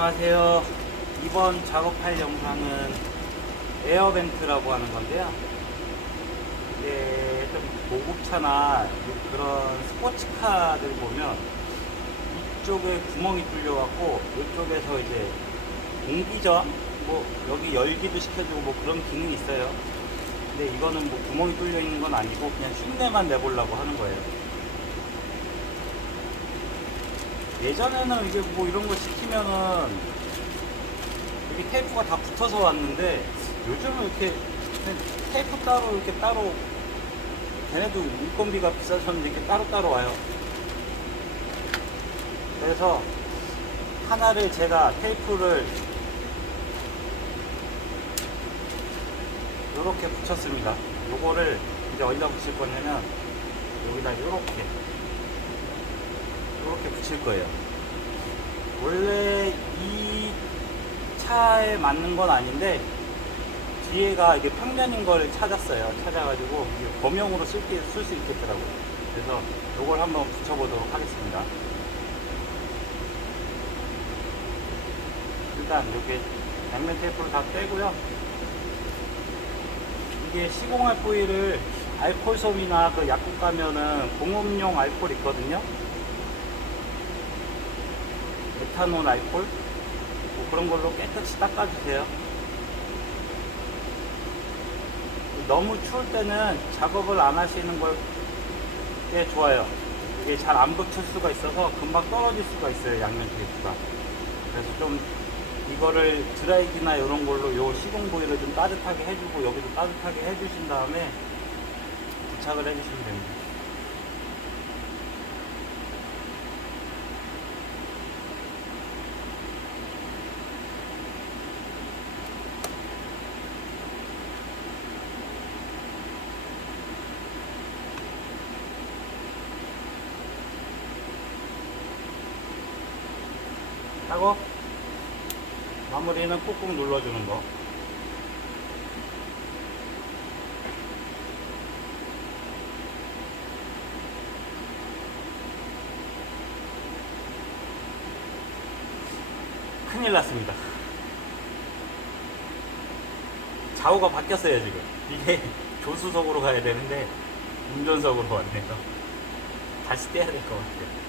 안녕하세요. 이번 작업할 영상은 에어벤트라고 하는 건데요. 이제 좀 고급차나 그런 스포츠카들 보면 이쪽에 구멍이 뚫려갖고 이쪽에서 이제 공기전, 뭐 여기 열기도 시켜주고 뭐 그런 기능이 있어요. 근데 이거는 뭐 구멍이 뚫려 있는 건 아니고 그냥 흉내만 내보려고 하는 거예요. 예전에는 이게 뭐 이런 거 시키면은 여기 테이프가 다 붙어서 왔는데 요즘은 이렇게 테이프 따로 이렇게 따로 걔네도 인건비가 비싸졌는데 이렇게 따로따로 와요. 그래서 하나를 제가 테이프를 이렇게 붙였습니다. 요거를 이제 어디다 붙일 거냐면 여기다 이렇게 이렇게 붙일 거예요. 원래 이 차에 맞는 건 아닌데 뒤에가 이게 평면인 걸 찾았어요. 찾아가지고 범용으로 쓸 수 있겠더라고요. 그래서 이걸 한번 붙여보도록 하겠습니다. 일단 이렇게 양면 테이프를 다 떼고요. 이게 시공할 포일을 알콜솜이나 그 약국 가면은 공업용 알콜 있거든요. 에탄올 알콜 뭐 그런 걸로 깨끗이 닦아주세요. 너무 추울 때는 작업을 안 하시는 걸게 좋아요. 이게 잘 안 붙을 수가 있어서 금방 떨어질 수가 있어요. 양면 테이프가. 그래서 좀 이거를 드라이기나 이런 걸로 요 시공 부위를 좀 따뜻하게 해주고 여기도 따뜻하게 해주신 다음에 부착을 해주시면 됩니다. 하고 마무리는 꾹꾹 눌러주는 거. 큰일 났습니다. 좌우가 바뀌었어요, 지금. 이게 조수석으로 가야 되는데, 운전석으로 왔네요. 다시 떼야 될 것 같아요.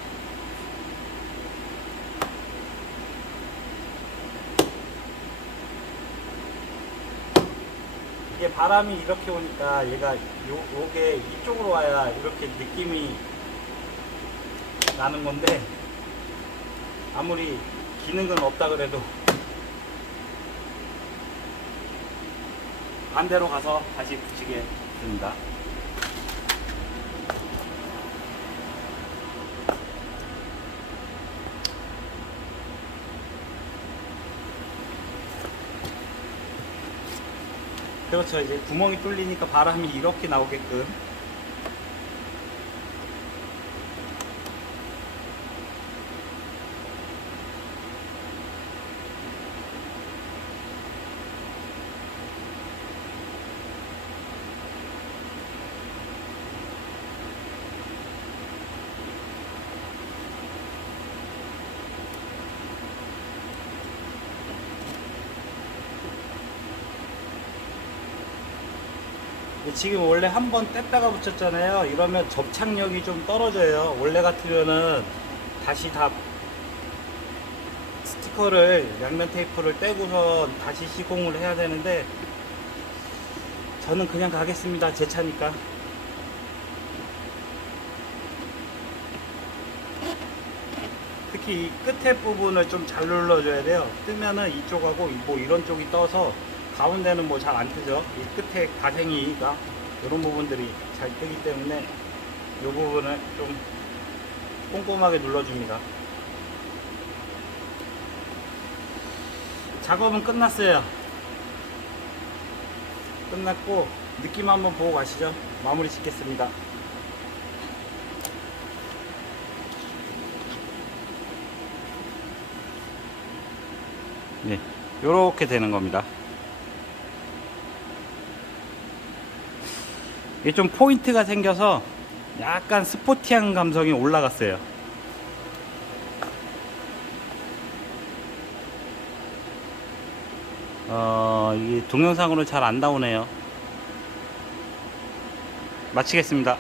바람이 이렇게 오니까 얘가 요, 요게 이쪽으로 와야 이렇게 느낌이 나는 건데 아무리 기능은 없다 그래도 반대로 가서 다시 붙이게 됩니다. 그렇죠. 이제 구멍이 뚫리니까 바람이 이렇게 나오게끔. 지금 원래 한 번 뗐다가 붙였잖아요. 이러면 접착력이 좀 떨어져요. 원래 같으면은 다시 다 스티커를 양면 테이프를 떼고서 다시 시공을 해야 되는데 저는 그냥 가겠습니다. 제 차니까. 특히 이 끝에 부분을 좀 잘 눌러줘야 돼요. 뜨면은 이쪽하고 뭐 이런 쪽이 떠서 가운데는 뭐 잘 안 뜨죠. 이 끝에 가생이가 이런 부분들이 잘 뜨기 때문에 이 부분을 좀 꼼꼼하게 눌러줍니다. 작업은 끝났어요. 끝났고 느낌 한번 보고 가시죠. 마무리 짓겠습니다. 네, 이렇게 되는 겁니다. 이게 좀 포인트가 생겨서 약간 스포티한 감성이 올라갔어요. 어, 이게 동영상으로 잘 안 나오네요. 마치겠습니다.